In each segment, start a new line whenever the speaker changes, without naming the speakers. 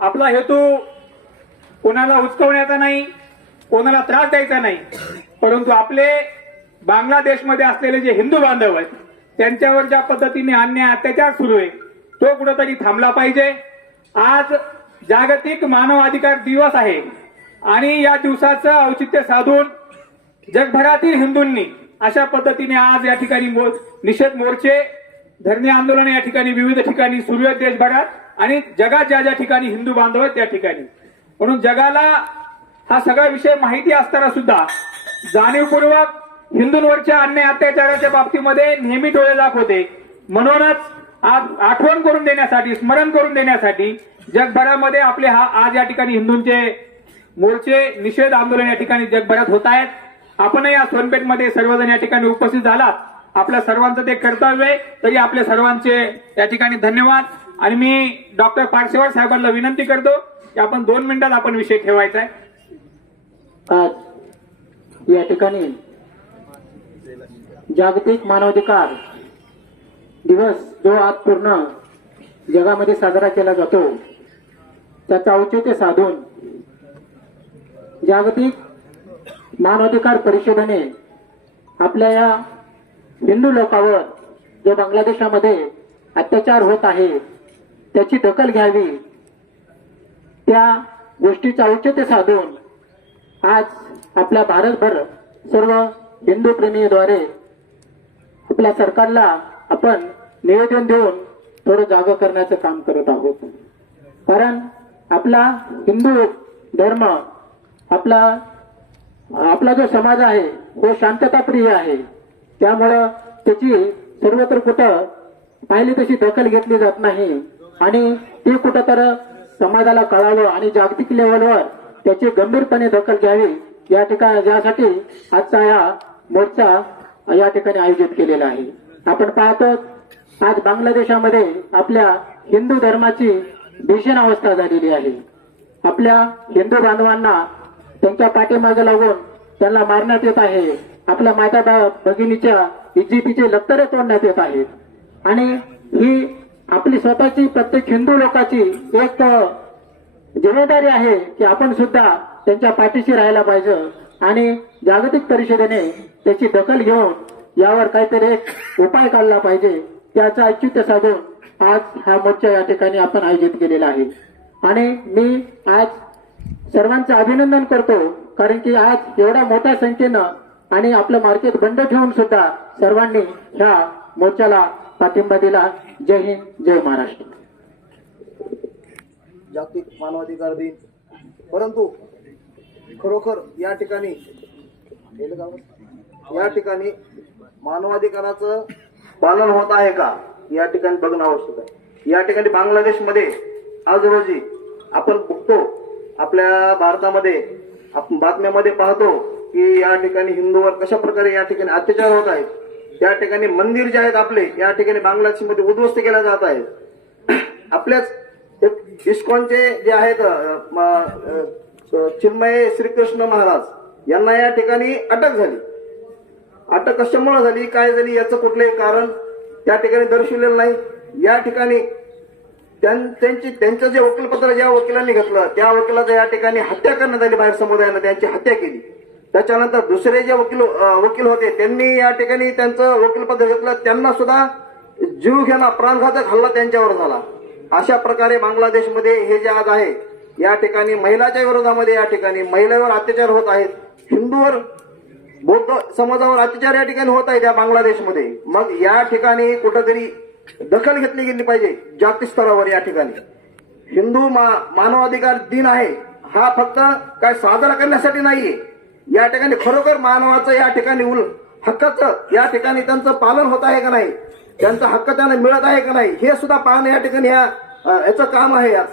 आपला हेतू कोणाला उचकवण्याचा नाही कोणाला त्रास द्यायचा नाही. परंतु आपले बांगलादेशमध्ये असलेले जे हिंदू बांधव आहेत त्यांच्यावर ज्या पद्धतीने अन्याय अत्याचार सुरू आहे तो कुठंतरी थांबला पाहिजे. आज जागतिक मानवाधिकार दिवस आहे आणि या दिवसाचं औचित्य साधून जगभरातील हिंदूंनी अशा पद्धतीने आज या ठिकाणी निषेध मोर्चे धरणे आंदोलन या ठिकाणी विविध ठिकाणी सुरू आहेत देशभरात. आणि जगात ज्या ज्या ठिकाणी हिंदू बांधव आहेत त्या ठिकाणी. म्हणून जगाला हा सगळा विषय माहिती असताना सुद्धा जाणीवपूर्वक हिंदूंवरच्या अन्याय अत्याचाराच्या बाबतीमध्ये नेहमी डोळे होते. म्हणूनच आज आठवण करून देण्यासाठी स्मरण करून देण्यासाठी जगभरामध्ये आपले हा आज या ठिकाणी हिंदूंचे मोर्चे निषेध आंदोलन या ठिकाणी जगभरात होत आहेत. आपणही या सोनपेठमध्ये सर्वजण या ठिकाणी उपस्थित झालात. आपल्या सर्वांचं ते कर्तव्य आहे. तरी आपल्या सर्वांचे या ठिकाणी धन्यवाद. आणि मी डॉक्टर पारसेवाड साहेबांना विनंती करतो की आपण दोन मिनिटात आपण विषय ठेवायचा आहे.
आज या ठिकाणी जागतिक मानवाधिकार दिवस जो आज पूर्ण जगामध्ये साजरा केला जातो त्याचं औचित्य साधून जागतिक मानवाधिकार परिषदेने आपल्या या हिंदू लोकांवर जो बांगलादेशामध्ये अत्याचार होत आहे त्याची दखल घ्यावी. त्या गोष्टीचं औचित्य साधून आज आपल्या भारतभर सर्व हिंदू प्रेमीद्वारे आपल्या सरकारला आपण निवेदन देऊन थोडं जागा करण्याचं काम करत आहोत. कारण आपला हिंदू धर्म आपला आपला जो समाज आहे तो शांतताप्रिय आहे. त्यामुळं त्याची सर्वत्र कुठं पाहिली तशी दखल घेतली जात नाही. आणि ते कुठं तर समाजाला कळावं आणि जागतिक लेवलवर त्याची गंभीरपणे दखल घ्यावी या ठिकाणी यासाठी आजचा या मोर्चा या ठिकाणी आयोजित केलेला आहे. आपण पाहतो आज बांगलादेशामध्ये आपल्या हिंदू धर्माची भीषण अवस्था झालेली आहे. आपल्या हिंदू बांधवांना त्यांच्या पाठीमागे लागून त्यांना मारण्यात येत आहे. आपल्या माता भगिनीच्या इज्जितीचे लत्तरे तोडण्यात येत आहेत. आणि ही आपली स्वतःची प्रत्येक हिंदू लोकांची एक जिम्मेदारी आहे की आपण सुद्धा त्यांच्या पाठीशी राहायला पाहिजे. आणि जागतिक परिषदेने त्याची दखल घेऊन यावर काहीतरी एक उपाय काढला पाहिजे त्याचं औचित्य साधून आज हा मोर्चा या ठिकाणी आपण आयोजित केलेला आहे. आणि मी आज सर्वांचं अभिनंदन करतो कारण की आज एवढ्या मोठ्या संख्येनं आणि आपलं मार्केट बंद ठेवून सुद्धा सर्वांनी ह्या मोर्चाला पाठिंबा दिला. जय हिंद जय महाराष्ट्र.
जागतिक मानवाधिकार दिन. परंतु खरोखर या ठिकाणी या ठिकाणी मानवाधिकाराचं पालन होत आहे का? या ठिकाणी बघणं आवश्यक आहे. या ठिकाणी बांगलादेशमध्ये आज रोजी आपण बघतो आपल्या भारतामध्ये आपण बातम्यामध्ये पाहतो की या ठिकाणी हिंदूवर कशा प्रकारे या ठिकाणी अत्याचार होत आहेत. या ठिकाणी मंदिर जे आहेत आपले या ठिकाणी बांगलादेशमध्ये उद्ध्वस्त केल्या जात आहे आपल्याच इस्कॉनचे जे आहेत चिन्मय श्रीकृष्ण महाराज यांना या ठिकाणी अटक झाली. अटक कशामुळे झाली काय झाली याचं कुठलंही कारण त्या ठिकाणी दर्शवलेलं नाही. या ठिकाणी त्यांची त्यांचं जे वकीलपत्र ज्या वकिलांनी घेतलं त्या वकिलाचं या ठिकाणी हत्या करण्यात आली बाहेर समुदायानं त्यांची हत्या केली. त्याच्यानंतर दुसरे जे वकील वकील होते त्यांनी या ठिकाणी त्यांचं वकीलपद घेतलं. त्यांना सुद्धा जीव घेणा प्राणघातक हल्ला त्यांच्यावर झाला. अशा प्रकारे बांगलादेशमध्ये हे जे आज आहे या ठिकाणी महिलाच्या विरोधामध्ये या ठिकाणी महिलेवर अत्याचार होत आहेत. हिंदूवर बौद्ध समाजावर अत्याचार या ठिकाणी होत आहेत या बांगलादेशमध्ये. मग या ठिकाणी कुठंतरी दखल घेतली गेली पाहिजे जागतिक स्तरावर या ठिकाणी. हिंदू मा मानवाधिकार दिन आहे. हा फक्त काय साजरा करण्यासाठी नाहीये. या ठिकाणी खरोखर मानवाचं या ठिकाणी उल हक्काचं या ठिकाणी त्यांचं पालन होत आहे का नाही? त्यांचा हक्क त्यांना मिळत आहे का नाही? हे सुद्धा पाहणं या ठिकाणी ह्या याचं काम आहे या-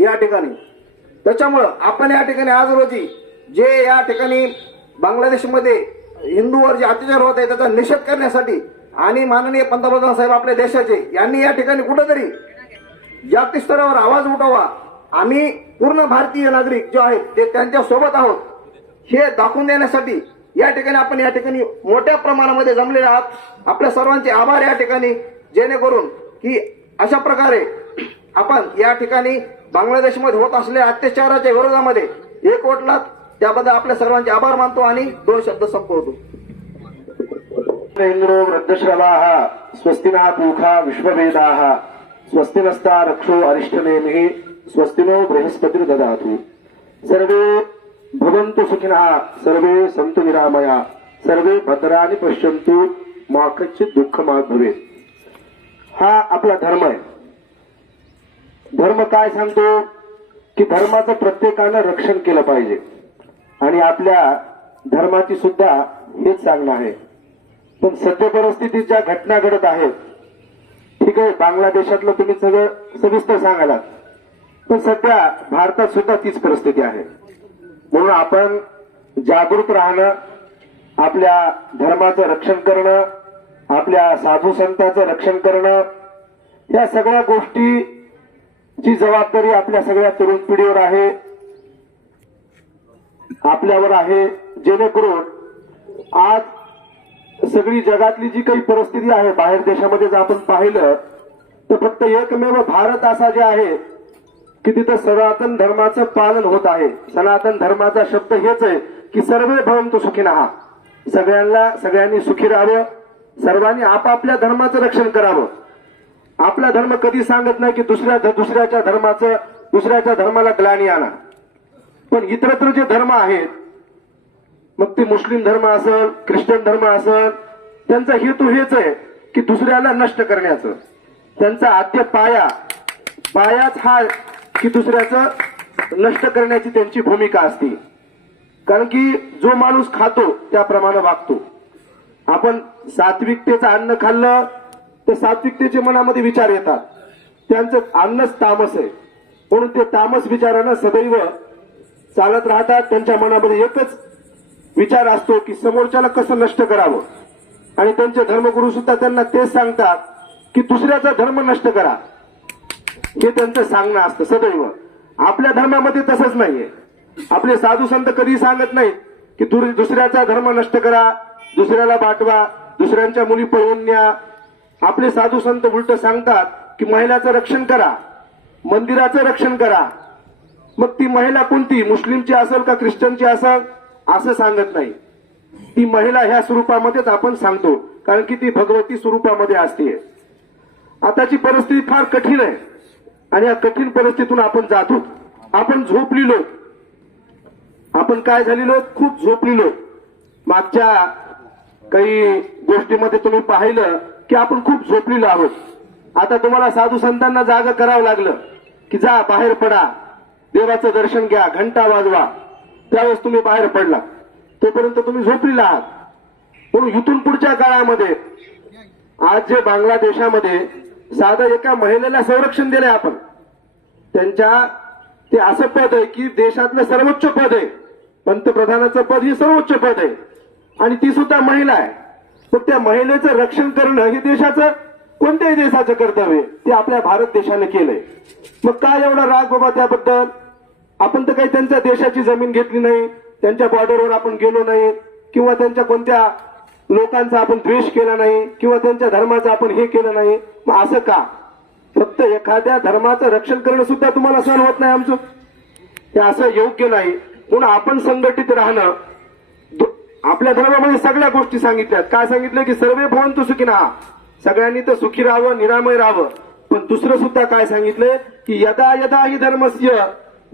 या ठिकाणी. त्याच्यामुळं आपण या ठिकाणी आज रोजी जे या ठिकाणी बांगलादेशमध्ये हिंदूवर जे अत्याचार होत आहे त्याचा निषेध करण्यासाठी आणि माननीय पंतप्रधान साहेब आपल्या देशाचे यांनी या ठिकाणी कुठंतरी जागतिक स्तरावर आवाज उठवा. आम्ही पूर्ण भारतीय नागरिक जे आहेत ते त्यांच्यासोबत आहोत. हे दाखवून देण्यासाठी या ठिकाणी आपण या ठिकाणी मोठ्या प्रमाणामध्ये जमलेले आहात. आपल्या सर्वांचे आभार या ठिकाणी जेणेकरून की अशा प्रकारे आपण या ठिकाणी बांगलादेशमध्ये होत असलेल्या अत्याचाराच्या विरोधामध्ये एक वटलात त्याबद्दल आपल्या सर्वांचे आभार मानतो आणि दोन शब्द संपवतो.
इंद्रो वृद्धश्रवाः स्वस्तिना पूखा विश्ववेदाः स्वस्ति नस्ता रक्षो अरिष्टनेमिः स्वस्तिनो बृहस्पतिर्ददातु। सर्वे भवंतु सुखिनः सर्वे सन्तु निरामया सर्वे भद्राने पश्यंतु मा कच्चित दुःख मा हा आपला धर्म आहे। धर्म काय सांगतो? की धर्माचं प्रत्येकानं रक्षण केलं पाहिजे. आणि आपल्या धर्माची सुद्धा हेच सांगणं आहे. पण सध्या परिस्थितीत ज्या घटना घडत आहेत ठीक आहे बांगलादेशातलं तुम्ही सगळं सविस्तर सांगालात. पण सध्या भारतात सुद्धा तीच परिस्थिती आहे. म्हणून आपण जागृत राहणं आपल्या धर्माचं रक्षण करणं आपल्या साधू संतांचं रक्षण करणं या सगळ्या गोष्टीची जबाबदारी आपल्या सगळ्या तरुण पिढीवर आहे. आपल्यावर आहे. जेणेकरून आज सगळी जगातली जी काही परिस्थिती आहे बाहेर देशामध्ये जर आपण पाहिलं तर फक्त एकमेव भारत असा जे आहे की तिथं सनातन धर्माचं पालन होत आहे. सनातन धर्माचा शब्द हेच आहे की सर्वे भवंतु सुखीन. हा सगळ्यांना सगळ्यांनी सुखी राहावं. सर्वांनी आपापल्या धर्माचं रक्षण करावं. आपला धर्म कधी सांगत नाही की दुसऱ्या दुसऱ्याच्या धर्माचं दुसऱ्याच्या धर्माला ग्लानी आणा. पण इतरत्र जे धर्म आहेत मग ते मुस्लिम धर्म असेल ख्रिश्चन धर्म असेल त्यांचा हेतू हेच आहे की दुसऱ्याला नष्ट करण्याचं. त्यांचा आद्य पाया पायाच हा की दुसऱ्याचं नष्ट करण्याची त्यांची भूमिका असते. कारण की जो माणूस खातो त्याप्रमाणे वागतो. आपण सात्विकतेचं अन्न खाल्लं तर सात्विकतेचे मनामध्ये विचार येतात. त्यांचं अन्नच तामस आहे. म्हणून ते तामस विचारानं सदैव चालत राहतात. त्यांच्या मनामध्ये एकच विचार असतो की समोरच्याला कसं नष्ट करावं? आणि त्यांचे धर्मगुरू सुद्धा त्यांना तेच सांगतात की दुसऱ्याचा धर्म नष्ट करा. हे त्यांचं सांगणं असतं सदैव. आपल्या धर्मामध्ये तसंच नाहीये. आपले साधू संत कधी सांगत नाहीत की दुर- दुसऱ्याचा धर्म नष्ट करा दुसऱ्याला बाटवा दुसऱ्यांच्या मुली पळवून न्या. आपले साधू संत उलट सांगतात की महिलाचं रक्षण करा मंदिराचं रक्षण करा. मग ती महिला कोणती? मुस्लिमची असेल का ख्रिश्चनची असेल? असं सांगत नाही. ती महिला ह्या स्वरूपामध्येच आपण सांगतो कारण की ती भगवती स्वरूपामध्ये असते. आताची परिस्थिती फार कठीण आहे. आणि या कठीण परिस्थितीतून आपण जातो आपण झोपलेलो. आपण काय झालेलो? खूप झोपलेलो. मागच्या काही गोष्टीमध्ये तुम्ही पाहिलं की आपण खूप झोपलेलो आहोत. आता तुम्हाला साधू संतांना जाग करावं लागलं की जा बाहेर पडा. देवाचं दर्शन घ्या घंटा वाजवा. त्यावेळेस तुम्ही बाहेर पडला. तोपर्यंत तुम्ही झोपलेला आहात. म्हणून इथून पुढच्या काळामध्ये आज जे बांगलादेशामध्ये साधं एका महिलेला संरक्षण दिलंय आपण त्यांच्या ते असं पद आहे की देशातलं सर्वोच्च पद आहे. पंतप्रधानाचं पद ही सर्वोच्च पद आहे. आणि ती सुद्धा महिला आहे. तर त्या महिलेचं रक्षण करणं हे देशाचं कोणत्याही देशाचं कर्तव्य ते आपल्या भारत देशाने केलंय. मग काय एवढा राग बाबा त्याबद्दल? आपण तर काही त्यांच्या देशाची जमीन घेतली नाही. त्यांच्या बॉर्डरवर आपण गेलो नाही. किंवा त्यांच्या कोणत्या लोकांचा आपण द्वेष केला नाही. किंवा त्यांच्या धर्माचं आपण हे केलं नाही. मग असं का? फक्त एखाद्या धर्माचं रक्षण करणं सुद्धा तुम्हाला सहन होत नाही आमचं. हे असं योग्य नाही. म्हणून आपण संघटित राहणं. आपल्या धर्मामध्ये सगळ्या गोष्टी सांगितल्यात काय सांगितलं की सर्वे भवंतु सुखिना. सगळ्यांनी तर सुखी राहावं निरामय राहावं. पण दुसरं सुद्धा काय सांगितलंय की यदा यदा ही धर्मस्य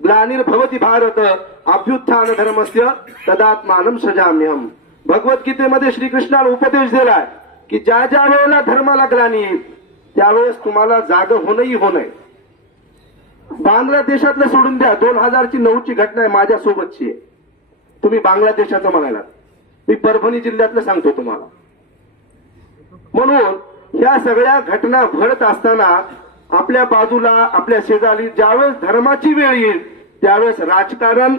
ग्लानिर्भवती भारत अभ्युत्थान धर्मस्य तदात्मानम सजाम्यहम. भगवद्गीतेमध्ये श्रीकृष्णाला उपदेश दिलाय की ज्या ज्या वेळेला धर्माला ग्लानी येईल त्यावेळेस तुम्हाला जाग होणंही होणं बांगलादेशातलं सोडून द्या. दोन हजारची नऊची घटना आहे माझ्या सोबतची आहे तुम्ही बांगलादेशाचं म्हणायला. मी परभणी जिल्ह्यातलं सांगतो तुम्हाला. म्हणून ह्या सगळ्या घटना घडत असताना आपल्या बाजूला आपल्या शेजारी ज्यावेळेस धर्माची वेळ येईल त्यावेळेस राजकारण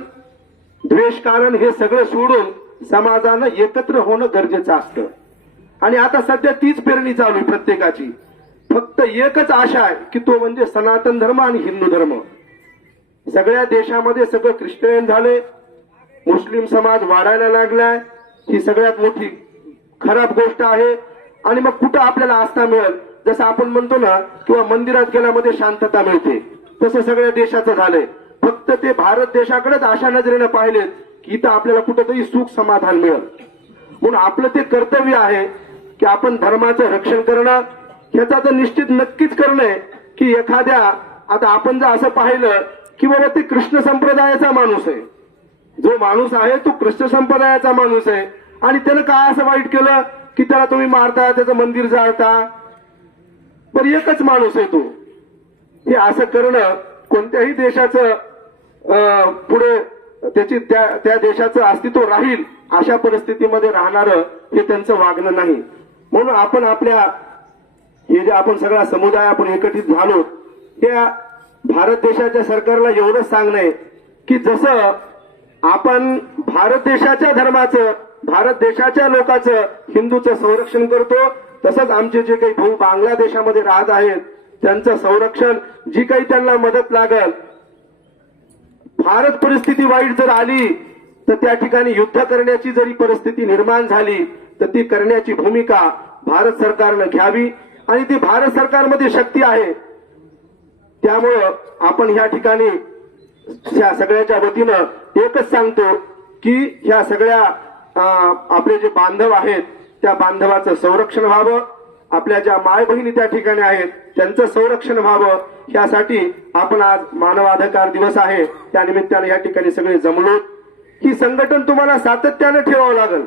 द्वेषकारण हे सगळं सोडून समाजानं एकत्र होणं गरजेचं असतं. आणि आता सध्या तीच पेरणी चालू आहे प्रत्येकाची. फक्त एकच आशा आहे की तो म्हणजे सनातन धर्म आणि हिंदू धर्म. सगळ्या देशामध्ये सगळं ख्रिश्चन झाले मुस्लिम समाज वाढायला लागलाय ही सगळ्यात मोठी खराब गोष्ट आहे. आणि मग कुठं आपल्याला आस्था मिळेल? जसं आपण म्हणतो ना किंवा मंदिरात गेल्यामध्ये शांतता मिळते. तसं सगळ्या देशाचं झालंय. फक्त ते भारत देशाकडेच अशा नजरेनं पाहिलेत की इथं आपल्याला कुठंतरी सुख समाधान मिळेल. म्हणून आपलं ते कर्तव्य आहे की आपण धर्माचं रक्षण करणं याचा तर निश्चित नक्कीच करणं आहे की एखाद्या आता आपण जर असं पाहिलं की बाबा ते कृष्ण संप्रदायाचा माणूस आहे. जो माणूस आहे तो कृष्ण संप्रदायाचा माणूस आहे. आणि त्यानं काय असं वाईट केलं की त्याला तुम्ही मारता त्याचं मंदिर जाळता? पण एकच माणूस आहे तो. हे असं करणं कोणत्याही देशाचं अं, पुढे त्याची त्या त्या देशाचं अस्तित्व राहील अशा परिस्थितीमध्ये राहणारं हे त्यांचं वागणं नाही. म्हणून आपण आपल्या हे जे आपण सगळा समुदाय आपण एकत्रित झालो त्या भारत देशाच्या सरकारला एवढंच सांगणं आहे की जसं आपण भारत देशाच्या धर्माचं भारत देशाच्या लोकांचं हिंदूचं संरक्षण करतो तसंच आमचे जे काही भाऊ बांगलादेशामध्ये राहत आहेत त्यांचं संरक्षण जी काही त्यांना मदत लागल. भारत परिस्थिती वाईट जर आली तर त्या ठिकाणी युद्ध करण्याची जरी परिस्थिती निर्माण झाली तर ती करण्याची भूमिका भारत सरकारनं घ्यावी. आणि ती भारत सरकारमध्ये शक्ती आहे. त्यामुळं आपण ह्या ठिकाणी सगळ्याच्या वतीनं एकच सांगतो की ह्या सगळ्या आपले जे बांधव आहेत त्या बांधवाचं संरक्षण व्हावं. आपल्या ज्या माय बहिणी त्या ठिकाणी आहेत त्यांचं संरक्षण व्हावं. यासाठी आपण आज मानवाधिकार दिवस आहे. त्या निमित्ताने या ठिकाणी सगळे जमलो. ही संघटन तुम्हाला सातत्यानं ठेवावं लागेल.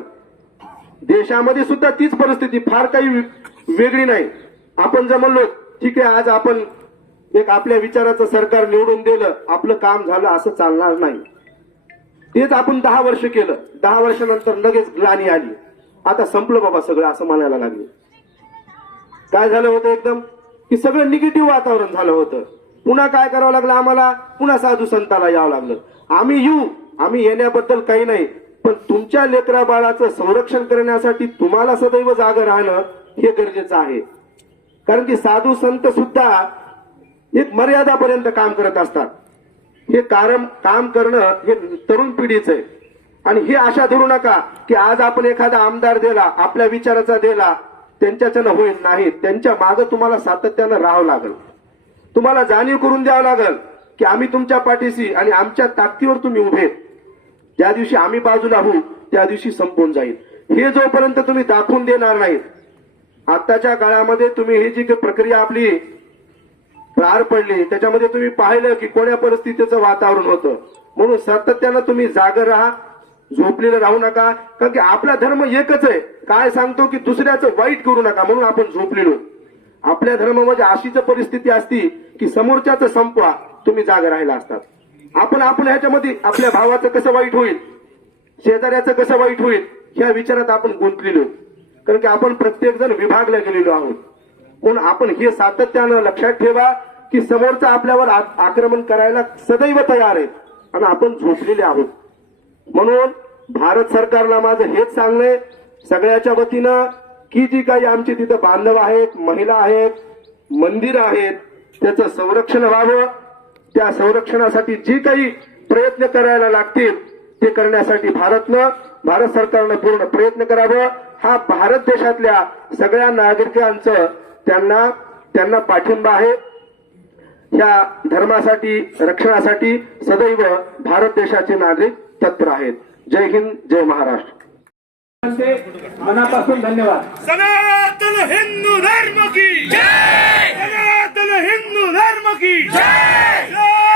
देशामध्ये सुद्धा तीच परिस्थिती फार काही वेगळी नाही. आपण जर म्हणलो ठीक आहे आज आपण एक आपल्या विचाराचं सरकार निवडून दिलं आपलं काम झालं असं चालणार नाही. तेच आपण दहा वर्ष केलं. दहा वर्षानंतर लगेच ग्लानी आली. आता संपलं बाबा सगळं असं म्हणायला लागले. काय झालं होतं एकदम? की सगळं निगेटिव्ह वातावरण झालं होतं. पुन्हा काय करावं लागलं आम्हाला? पुन्हा साधू संताला यावं लागलं. आम्ही येऊ. आम्ही येण्याबद्दल काही नाही. पण तुमच्या लेकरा बाळाचं संरक्षण करण्यासाठी तुम्हाला सदैव जागं राहणं हे गरजेचं आहे. कारण की साधू संत सुद्धा एक मर्यादापर्यंत काम करत असतात. हे कारण काम करणं हे तरुण पिढीचं आहे. आणि ही आशा धरू नका की आज आपण एखादा आमदार दिला आपल्या विचाराचा दिला त्यांच्याच्यानं होईल नाही. त्यांच्या मागं तुम्हाला सातत्यानं राहावं लागेल. तुम्हाला जाणीव करून द्यावं लागेल की आम्ही तुमच्या पाठीशी आणि आमच्या ताकदीवर तुम्ही उभे ज्या दिवशी आम्ही बाजूला होऊ त्या दिवशी संपून जाईल. हे जोपर्यंत तुम्ही दाखवून देणार नाहीत आताच्या काळामध्ये तुम्ही ही जी काही प्रक्रिया आपली पार पडली त्याच्यामध्ये तुम्ही पाहिलं की कोण्या परिस्थितीचं वातावरण होतं. म्हणून सातत्यानं तुम्ही जागर राहा झोपलेलं राहू नका. कारण की आपला धर्म एकच आहे. काय सांगतो की दुसऱ्याचं वाईट करू नका म्हणून आपण झोपलेलो. आपल्या धर्मामध्ये अशीच परिस्थिती असती की समोरच्याचं संपवा तुम्ही जागा राहिला असतात. आपण आपण ह्याच्यामध्ये आपल्या भावाचं कसं वाईट होईल? शेजाऱ्याचं कसं वाईट होईल? ह्या विचारात आपण गुंतलेलो. कारण की आपण प्रत्येक जण गेलेलो आहोत. म्हणून आपण हे सातत्यानं लक्षात ठेवा की समोरचा आपल्यावर आ- आक्रमण करायला सदैव तयार आहे आणि आपण झोपलेले आहोत. म्हणून भारत सरकारला माझं हेच सांगणे सगळ्याच्या वतीनं की जी काही आमची तिथं बांधव आहेत महिला आहेत मंदिर आहेत त्याचं संरक्षण व्हावं. त्या संरक्षणासाठी जी काही प्रयत्न करायला लागतील ते करण्यासाठी भारतनं भारत सरकारनं पूर्ण प्रयत्न करावं. हा भारत देशातल्या सगळ्या नागरिकांचं त्यांना त्यांना पाठिंबा आहे. या धर्मासाठी रक्षणासाठी सदैव भारत देशाचे नागरिक तत्पर आहेत. जय हिंद जय महाराष्ट्र.
मनापासून धन्यवाद.
सनातन हिंदू धर्म की जय! सनातन हिंदू धर्म की जय!